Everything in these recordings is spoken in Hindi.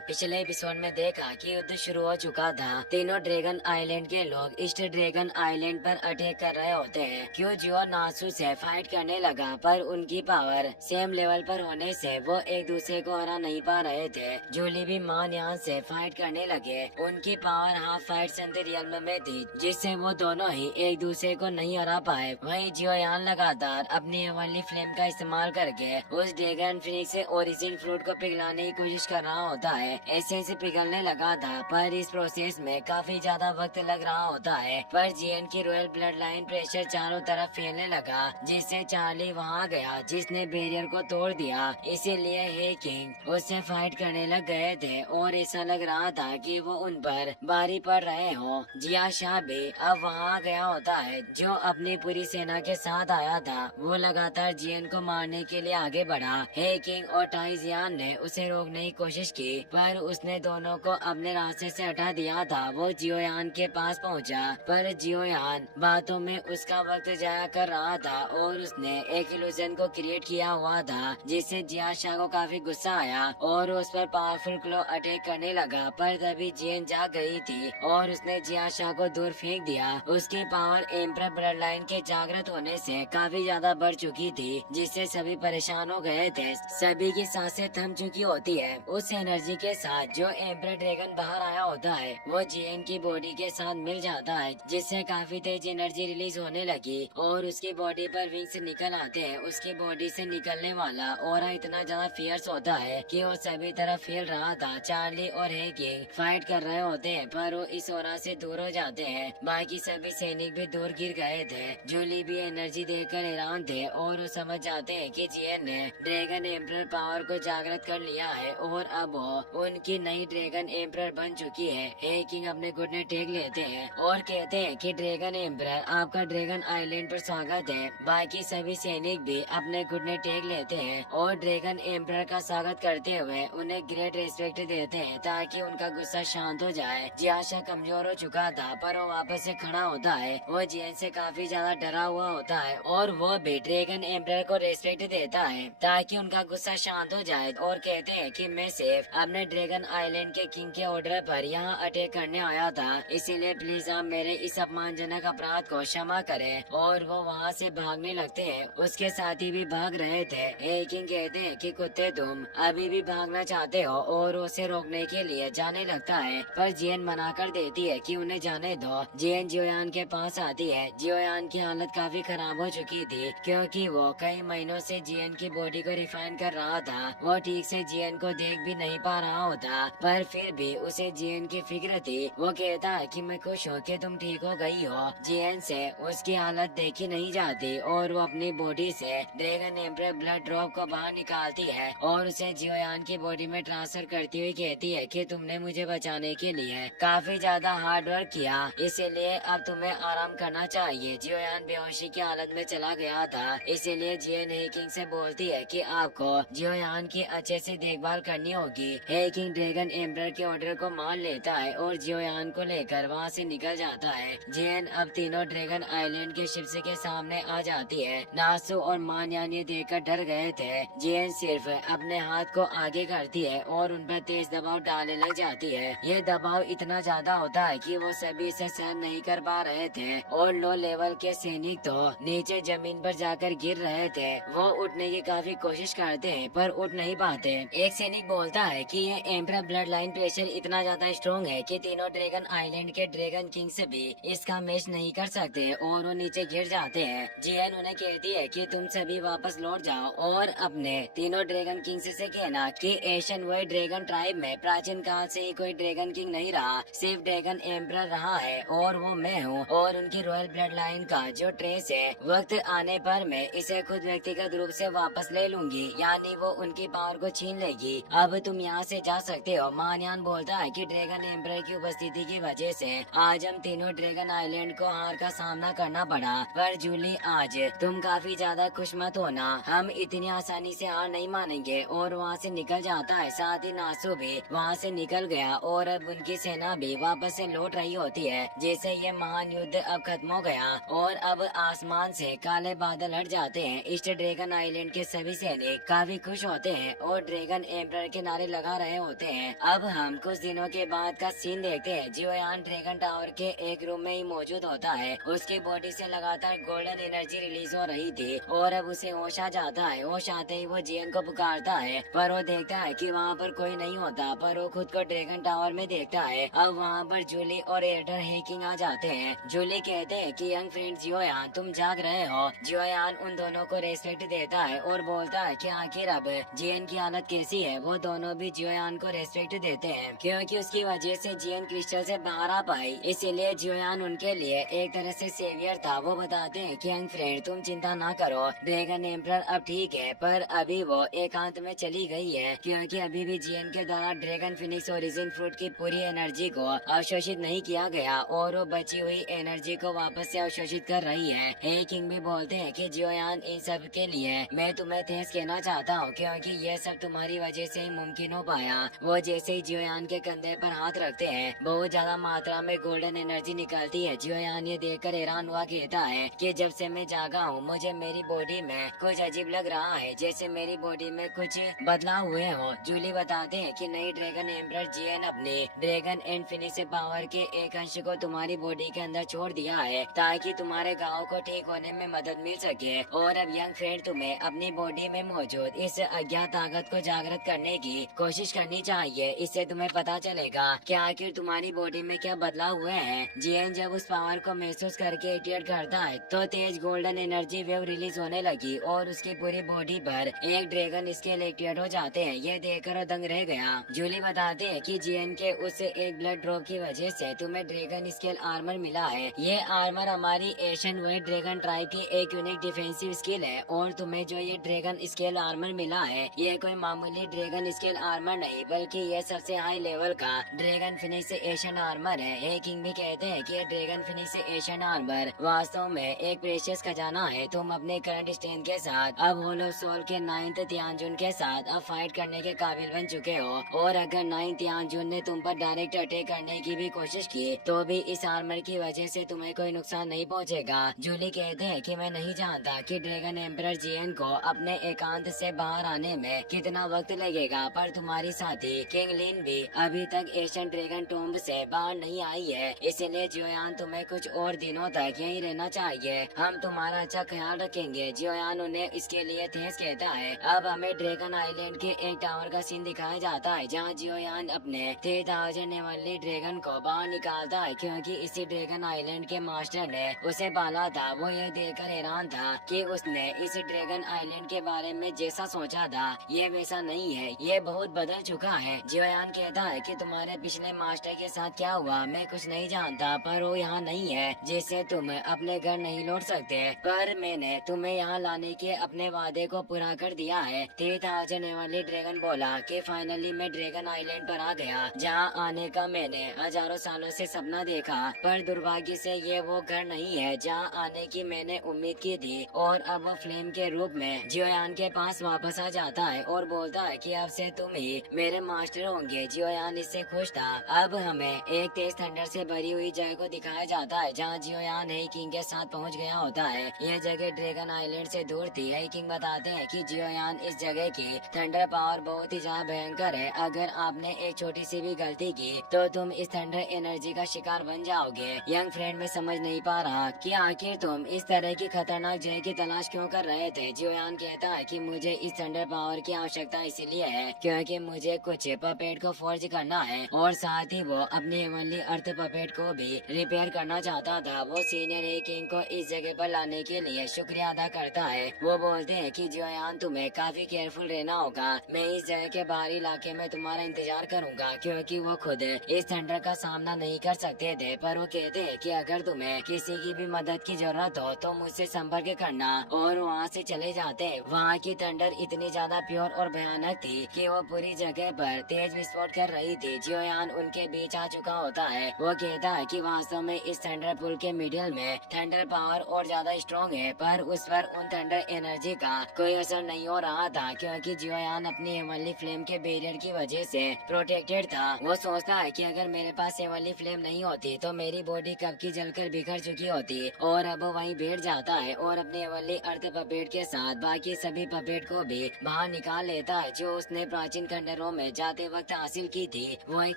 पिछले एपिसोड में देखा कि युद्ध शुरू हो चुका था। तीनों ड्रैगन आइलैंड के लोग ईस्ट ड्रैगन आइलैंड पर अटैक कर रहे होते हैं। क्यों जियो नासू से फाइट करने लगा, पर उनकी पावर सेम लेवल पर होने से वो एक दूसरे को हरा नहीं पा रहे थे। जूली भी मान यहाँ से फाइट करने लगे। उनकी पावर हाफ फाइट संधि रियल में थी, जिससे वो दोनों ही एक दूसरे को नहीं हरा पाए। वहीं जियोयान लगातार अपनी एवरली फ्लेम का इस्तेमाल करके उस ड्रैगन फिनिक्स से ओरिजिन फ्रूट को पिघलाने की कोशिश कर रहा होता है। ऐसे पिघलने लगा था, पर इस प्रोसेस में काफी ज्यादा वक्त लग रहा होता है। पर जीएन की रॉयल ब्लड लाइन प्रेशर चारों तरफ फैलने लगा, जिससे चार्ली वहां गया, जिसने बैरियर को तोड़ दिया। इसीलिए हे किंग उससे फाइट करने लग गए थे और ऐसा लग रहा था कि वो उन पर भारी पड़ रहे हो। जिया शाह भी अब वहां गया होता है, जो अपनी पूरी सेना के साथ आया था। वो लगातार जीएन को मारने के लिए आगे बढ़ा। हे किंग और टाइजियान ने उसे रोकने की कोशिश की, पर उसने दोनों को अपने रास्ते से हटा दिया था। वो जियोयान के पास पहुंचा, पर जियोयान बातों में उसका वक्त जाया कर रहा था और उसने एक इल्यूजन को क्रिएट किया हुआ था, जिससे जिया शाह को काफी गुस्सा आया और उस पर पावरफुल क्लो अटैक करने लगा। पर तभी जियन जाग गई थी और उसने जिया शाह को दूर फेंक दिया। उसकी पावर एम्परर ब्लड लाइन के जागृत होने से काफी ज्यादा बढ़ चुकी थी, जिससे सभी परेशान हो गए थे। सभी की सांसें थम चुकी होती है। उस एनर्जी के साथ जो एम्परर ड्रैगन बाहर आया होता है, वो जीएन की बॉडी के साथ मिल जाता है, जिससे काफी तेज एनर्जी रिलीज होने लगी और उसकी बॉडी पर विंग्स निकल आते हैं। उसकी बॉडी से निकलने वाला ऑरा इतना ज्यादा फियर्स होता है कि वो सभी तरफ फैल रहा था। चार्ली और हे किंग फाइट कर रहे होते हैं, पर वो इस ऑरा से दूर हो जाते हैं। बाकी सभी सैनिक भी दूर गिर गए थे। जूली भी एनर्जी देखकर हैरान थे और वो समझ जाते हैं कि जीएन ने ड्रैगन एम्परर पावर को जागृत कर लिया है और अब वो उनकी नई ड्रैगन एम्परर बन चुकी है। हे किंग अपने घुटने टेक लेते हैं और कहते हैं कि ड्रैगन एम्परर आपका ड्रैगन आइलैंड पर स्वागत है। बाकी सभी सैनिक भी अपने घुटने टेक लेते हैं और ड्रैगन एम्परर का स्वागत करते हुए उन्हें ग्रेट रिस्पेक्ट देते हैं, ताकि उनका गुस्सा शांत हो जाए। जियाशा कमजोर हो चुका था, पर वो वापस से खड़ा होता है। वो जीएन से काफी ज्यादा डरा हुआ होता है और वो भी ड्रैगन एम्परर को रिस्पेक्ट देता है, ताकि उनका गुस्सा शांत हो जाए। और कहते हैं कि मैं सिर्फ अपने ड्रैगन आइलैंड के किंग के ऑर्डर पर यहाँ अटैक करने आया था, इसीलिए प्लीज आप मेरे इस अपमानजनक अपराध को क्षमा करें। और वो वहाँ से भागने लगते हैं। उसके साथी भी भाग रहे थे। हे किंग कहते हैं कि कुत्ते तुम अभी भी भागना चाहते हो और उसे रोकने के लिए जाने लगता है, पर जियन मना कर देती है कि उन्हें जाने दो। जियन जियोयान के पास आती है। जियोयान की हालत काफी खराब हो चुकी थी, क्योंकि वो कई महीनों से जियन की बॉडी को रिफाइन कर रहा था। वो ठीक से जियन को देख भी नहीं पा रहा होता, पर फिर भी उसे जियन की फिक्र थी। वो कहता है कि मैं खुश हूँ कि तुम ठीक हो गई हो। जियन से उसकी हालत देखी नहीं जाती और वो अपनी बॉडी से ड्रैगन एम्परर ब्लड ड्रॉप को बाहर निकालती है और उसे जियोयान की बॉडी में ट्रांसफर करती हुई कहती है कि तुमने मुझे बचाने के लिए काफी ज्यादा हार्ड वर्क किया, इसीलिए अब तुम्हें आराम करना चाहिए। जियोयान बेहोशी की हालत में चला गया था, इसीलिए जियन हे किंग से बोलती है कि आपको जियोयान की अच्छे से देखभाल करनी होगी। हे किंग ड्रैगन एम्परर के ऑर्डर को मान लेता है और जियोयान को लेकर वहाँ से निकल जाता है। जियन अब तीनों ड्रैगन आइलैंड के शिप्स के सामने आ जाती है। नासू और मानयान ये देखकर डर गए थे। जियन सिर्फ अपने हाथ को आगे करती है और उन पर तेज दबाव डालने लग जाती है। ये दबाव इतना ज्यादा होता है कि वो सभी इसे सहन नहीं कर पा रहे थे और लो लेवल के सैनिक तो नीचे जमीन पर जाकर गिर रहे थे। वो उठने की काफी कोशिश करते हैं, पर उठ नहीं पाते। एक सैनिक बोलता है कि ये एम्परर ब्लड लाइन प्रेशर इतना ज्यादा स्ट्रॉन्ग है कि तीनों ड्रैगन आइलैंड के ड्रैगन किंग से भी इसका मैच नहीं कर सकते और वो नीचे गिर जाते हैं। जियन उन्हें कहती है कि तुम सभी वापस लौट जाओ और अपने तीनों ड्रैगन किंग से कहना कि एशियन वर्ल्ड ड्रैगन ट्राइब में प्राचीन काल से ही कोई ड्रैगन किंग नहीं रहा, सिर्फ ड्रैगन एम्परर रहा है और वो मैं हूँ। और उनकी रॉयल ब्लड लाइन का जो ट्रेस है, वक्त आने पर मैं इसे खुद व्यक्तिगत रूप से वापस ले लूंगी, यानी वो उनकी पावर को छीन लेगी। अब तुम यहाँ से जा सकते हो। मानयान बोलता है कि ड्रैगन एम्परर की उपस्थिति की वजह से आज हम तीनों ड्रैगन आइलैंड को हार का सामना करना पड़ा। पर जूली आज तुम काफी ज्यादा खुश मत होना, हम इतनी आसानी से हार नहीं मानेंगे। और वहाँ से निकल जाता है। साथ ही नासू भी वहाँ से निकल गया और अब उनकी सेना भी वापस से लौट रही होती है, जैसे ये महान युद्ध अब खत्म हो गया और अब आसमान से काले बादल हट जाते हैं। ईस्ट ड्रैगन आइलैंड के सभी सैनिक काफी खुश होते हैं और ड्रैगन एम्परर के नारे लगा रहे रहे होते हैं। अब हम कुछ दिनों के बाद का सीन देखते हैं। जियोयान ड्रैगन टावर के एक रूम में ही मौजूद होता है। उसकी बॉडी से लगातार गोल्डन एनर्जी रिलीज हो रही थी और अब उसे होश आ जाता है। होश आते ही वो जियन को पुकारता है, पर वो देखता है कि वहाँ पर कोई नहीं होता, पर वो खुद को ड्रैगन टावर में देखता है। अब वहाँ पर जूली और एडर हेकिंग आ जाते हैं। जूली कहते हैं कि यंग फ्रेंड जियोयान, तुम जाग रहे हो। जियोयान उन दोनों को रेस्पेक्ट देता है और बोलता है कि आखिर अब जियन की हालत कैसी है। वो दोनों भी जियोयान को रेस्पेक्ट देते हैं क्योंकि उसकी वजह से जियन क्रिस्टल से बाहर आ पाई, इसीलिए जियोयान उनके लिए एक तरह से सेवियर था। वो बताते हैं कि यंग फ्रेंड तुम चिंता ना करो, ड्रैगन एम्परर अब ठीक है, पर अभी वो एकांत में चली गई है क्योंकि अभी भी जियन के द्वारा ड्रैगन फिनिक्स ओरिजिन फ्रूट की पूरी एनर्जी को अवशोषित नहीं किया गया और वो बची हुई एनर्जी को वापस से अवशोषित कर रही है। हे किंग भी बोलते हैं कि जियोयान, इन सब के लिए मैं तुम्हें थैंक्स कहना चाहता हूँ क्योंकि ये सब तुम्हारी वजह से ही मुमकिन हो पाया। वो जैसे ही जियोयान के कंधे पर हाथ रखते हैं, बहुत ज्यादा मात्रा में गोल्डन एनर्जी निकलती है। जियोयान ये देखकर हैरान हुआ कहता है कि जब से मैं जागा हूँ मुझे मेरी बॉडी में कुछ अजीब लग रहा है, जैसे मेरी बॉडी में कुछ बदलाव हुए हो। जूली बताते हैं कि नई ड्रैगन एम्परर जियन अपने ड्रैगन एंड फिनिश पावर के एक अंश को तुम्हारी बॉडी के अंदर छोड़ दिया है ताकि तुम्हारे घाव को ठीक होने में मदद मिल सके। और अब यंग फ्रेंड तुम्हें अपनी बॉडी में मौजूद इस अज्ञात ताकत को जागृत करने की कोशिश करनी चाहिए। इससे तुम्हें पता चलेगा कि आखिर तुम्हारी बॉडी में क्या बदलाव हुए हैं। जियन जब उस पावर को महसूस करके एक्टिवेट करता है तो तेज गोल्डन एनर्जी वेव रिलीज होने लगी और उसकी पूरी बॉडी पर एक ड्रैगन स्केल एक्टिवेट हो जाते हैं। ये देखकर वो दंग रह गया। जूली बताते हैं कि जियन के उस एक ब्लड ड्रॉप की वजह से तुम्हें ड्रैगन स्केल आर्मर मिला है। ये आर्मर हमारी एशियन वाइट ड्रैगन ट्राइब की एक यूनिक डिफेंसिव स्किल है और तुम्हें जो ये ड्रैगन स्केल आर्मर मिला है ये कोई मामूली ड्रैगन स्केल आर्मर नहीं बल्कि ये सबसे हाई लेवल का ड्रैगन फिनिश एशियन आर्मर है। हे किंग भी कहते हैं कि ये ड्रैगन फिनिश एशियन आर्मर वास्तव में एक प्रेशियस खजाना है। तुम अपने करंट स्ट्रेंथ के साथ अब होलो सोल के 9th तियानजुन के साथ अब फाइट करने के काबिल बन चुके हो और अगर 9th तियानजुन ने तुम पर डायरेक्ट अटैक करने की भी कोशिश की तो भी इस आर्मर की वजह से तुम्हें कोई नुकसान नहीं पहुंचेगा। जूली कहते हैं कि मैं नहीं जानता कि ड्रैगन एम्परर जियन को अपने एकांत से बाहर आने में कितना वक्त लगेगा, पर तुम्हारी साथी किंग लिन भी अभी तक एशियन ड्रैगन टॉम्ब से बाहर नहीं आई है, इसलिए जियोयान तुम्हें कुछ और दिनों तक यहीं रहना चाहिए। हम तुम्हारा अच्छा ख्याल रखेंगे। जियोयान उन्हें इसके लिए थैंक्स कहता है। अब हमें ड्रैगन आइलैंड के एक टावर का सीन दिखाया जाता है जहाँ जियोयान अपने 3000 वाली ड्रैगन को बाहर निकालता है क्योंकि इसी ड्रैगन आइलैंड के मास्टर ने उसे पाला था। वो ये देखकर हैरान था कि उसने इस ड्रैगन आइलैंड के बारे में जैसा सोचा था ये वैसा नहीं है, ये बहुत बदल चुका है। जियोयान कहता है कि तुम्हारे पिछले मास्टर के साथ क्या हुआ मैं कुछ नहीं जानता, पर वो यहाँ नहीं है जिससे तुम अपने घर नहीं लौट सकते, पर मैंने तुम्हें यहाँ लाने के अपने वादे को पूरा कर दिया है। 3000 वाली ड्रैगन बोला कि फाइनली मैं ड्रैगन आइलैंड पर आ गया जहाँ आने का मैंने हजारों सालों से सपना देखा, पर दुर्भाग्य से ये वो घर नहीं है जहाँ आने की मैंने उम्मीद की थी। और अब वो फ्लेम के रूप में जियोयान के पास वापस आ जाता है और बोलता है कि अब से तुम ही मेरे मास्टर होंगे। जियोयान इससे खुश था। अब हमें एक तेज थंडर से भरी हुई जगह को दिखाया जाता है जहाँ जियोयान हे किंग के साथ पहुँच गया होता है। यह जगह ड्रैगन आइलैंड से दूर थी। हे किंग बताते हैं कि जियोयान इस जगह की थंडर पावर बहुत ही ज्यादा भयंकर है। अगर आपने एक छोटी सी भी गलती की तो तुम इस थंडर एनर्जी का शिकार बन जाओगे। यंग फ्रेंड में समझ नहीं पा रहा कि आखिर तुम इस तरह की खतरनाक जगह की तलाश क्यों कर रहे थे। जियोयान कहता है कि मुझे इस थंडर पावर की आवश्यकता इसलिए है क्योंकि मुझे कुछ पपेट को फोर्ज करना है और साथ ही वो अपनी हेवनली अर्थ पपेट को भी रिपेयर करना चाहता था। वो सीनियर हे किंग को इस जगह पर लाने के लिए शुक्रिया अदा करता है। वो बोलते हैं कि जियोयान तुम्हें काफी केयरफुल रहना होगा। मैं इस जगह के बाहरी इलाके में तुम्हारा इंतजार करूंगा क्योंकि वो खुद इस थंडर का सामना नहीं कर सकते थे, पर वो कहते हैं कि अगर तुम्हें किसी की भी मदद की जरूरत हो तो मुझसे संपर्क करना और वहाँ से चले जाते। वहाँ की थंडर इतनी ज्यादा प्योर और भयानक थी कि वो पूरी जगह पर तेज विस्फोट कर रही थी। जियोयान उनके बीच आ चुका होता है। वो कहता है कि वास्तव में इस थंडर पुल के मिडिल में थंडर पावर और ज्यादा स्ट्रॉन्ग है, पर उस पर उन थंडर एनर्जी का कोई असर नहीं हो रहा था क्योंकि जियोयान अपनी हेवनली फ्लेम के बैरियर की वजह से प्रोटेक्टेड था। वो सोचता है कि अगर मेरे पास हेवनली फ्लेम नहीं होती तो मेरी बॉडी कब की जलकर बिखर चुकी होती, और अब वो वहीं बैठ जाता है और अपने हेवनली अर्थ पपेट के साथ बाकी सभी पपेट को भी बाहर निकाल लेता है जो उसने प्राचीन खंडर शहरों में जाते वक्त हासिल की थी, वो एक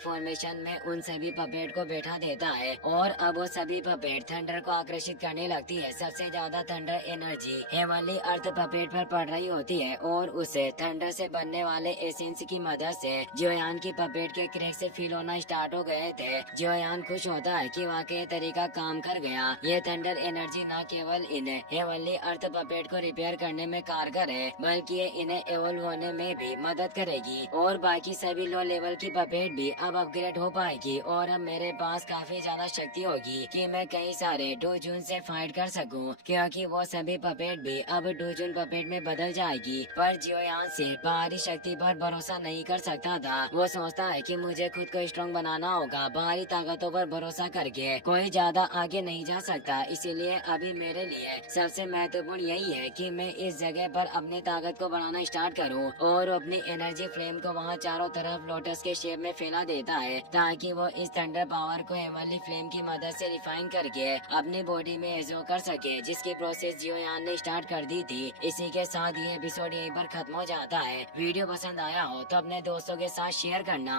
फॉर्मेशन में उन सभी पपेट को बैठा देता है और अब वो सभी पपेट थंडर को आकर्षित करने लगती है। सबसे ज्यादा थंडर एनर्जी हेवनली अर्थ पपेट पर पड़ रही होती है और उसे थंडर से बनने वाले एसेंस की मदद से जोयान की पपेट के क्रैक से फील होना स्टार्ट हो गए थे। जोयान खुश होता है कि वाकई तरीका काम कर गया। ये थंडर एनर्जी न केवल इन्हें हेवनली अर्थ पपेट को रिपेयर करने में कारगर है, बल्कि ये इन्हें एवोल्व होने में भी मदद करेगी और बाकी सभी लो लेवल की पपेट भी अब अपग्रेड हो पाएगी और अब मेरे पास काफी ज्यादा शक्ति होगी कि मैं कई सारे डोजून से फाइट कर सकूं, क्योंकि वो सभी पपेट भी अब डोजून पपेट में बदल जाएगी। पर जियोयान सिर्फ बाहरी शक्ति पर भरोसा नहीं कर सकता था। वो सोचता है कि मुझे खुद को स्ट्रॉन्ग बनाना होगा। बाहरी ताकतों पर भरोसा करके कोई ज्यादा आगे नहीं जा सकता, इसीलिए अभी मेरे लिए सबसे महत्वपूर्ण यही है कि मैं इस जगह पर अपनी ताकत को बढ़ाना स्टार्ट करूं और अपनी एनर्जी फ्लेम को वहां चारों तरफ लोटस के शेप में फैला देता है, ताकि वो इस थंडर पावर को हेवनली फ्लेम की मदद से रिफाइन करके अपनी बॉडी में एब्जॉर्ब कर सके, जिसकी प्रोसेस जियोयान ने स्टार्ट कर दी थी। इसी के साथ ये एपिसोड यहीं पर खत्म हो जाता है। वीडियो पसंद आया हो तो अपने दोस्तों के साथ शेयर करना।